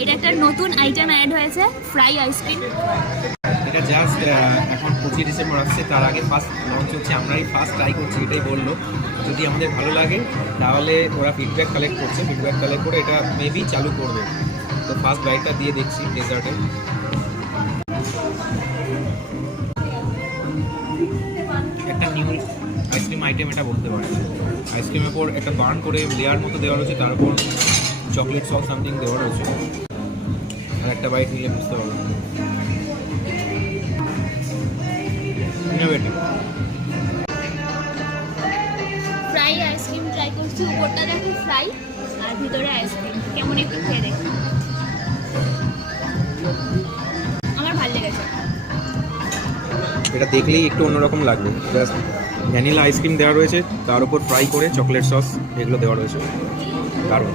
এটা একটা নতুন আইটেম অ্যাড হয়েছে, ফ্রাই আইসক্রিম। এটা জাস্ট এখন 25 ডিসেম্বর আসছে, তার আগে ফার্স্ট লঞ্চ হচ্ছে, আমরাই ফার্স্ট ট্রাই করছি, এটাই বললো। যদি আমাদের ভালো লাগে তাহলে ওরা ফিডব্যাক কালেক্ট করছে, ফিডব্যাক কালেক্ট করে এটা মেবি চালু করবে। তো ফার্স্ট বাইটটা দিয়ে দেখছি ডেজার্টে। একটা নিউ আইসক্রিম আইটেম এটা বলতে পারে। আইসক্রিমের উপর একটা বার্ন করে লেয়ার মতো দেওয়া রয়েছে, তার উপর চকলেট সস সামথিং দেওয়া রয়েছে। আর একটা বাইট নিলে বুঝতে পারবো। ইনোভেটিভ। ফ্রাই আইসক্রিম ট্রাই করছি, উপরটা দেখি ফ্রাই আর ভিতরে আইসক্রিম। কেমন একটু খেয়ে দেখি। আমার ভালো লেগেছে। এটা দেখলেই একটু অন্যরকম লাগবে। জাস্ট ভ্যানিলা আইসক্রিম দেওয়া রয়েছে, তার উপর ফ্রাই করে চকলেট সস এগুলো দেওয়া রয়েছে, দারুণ।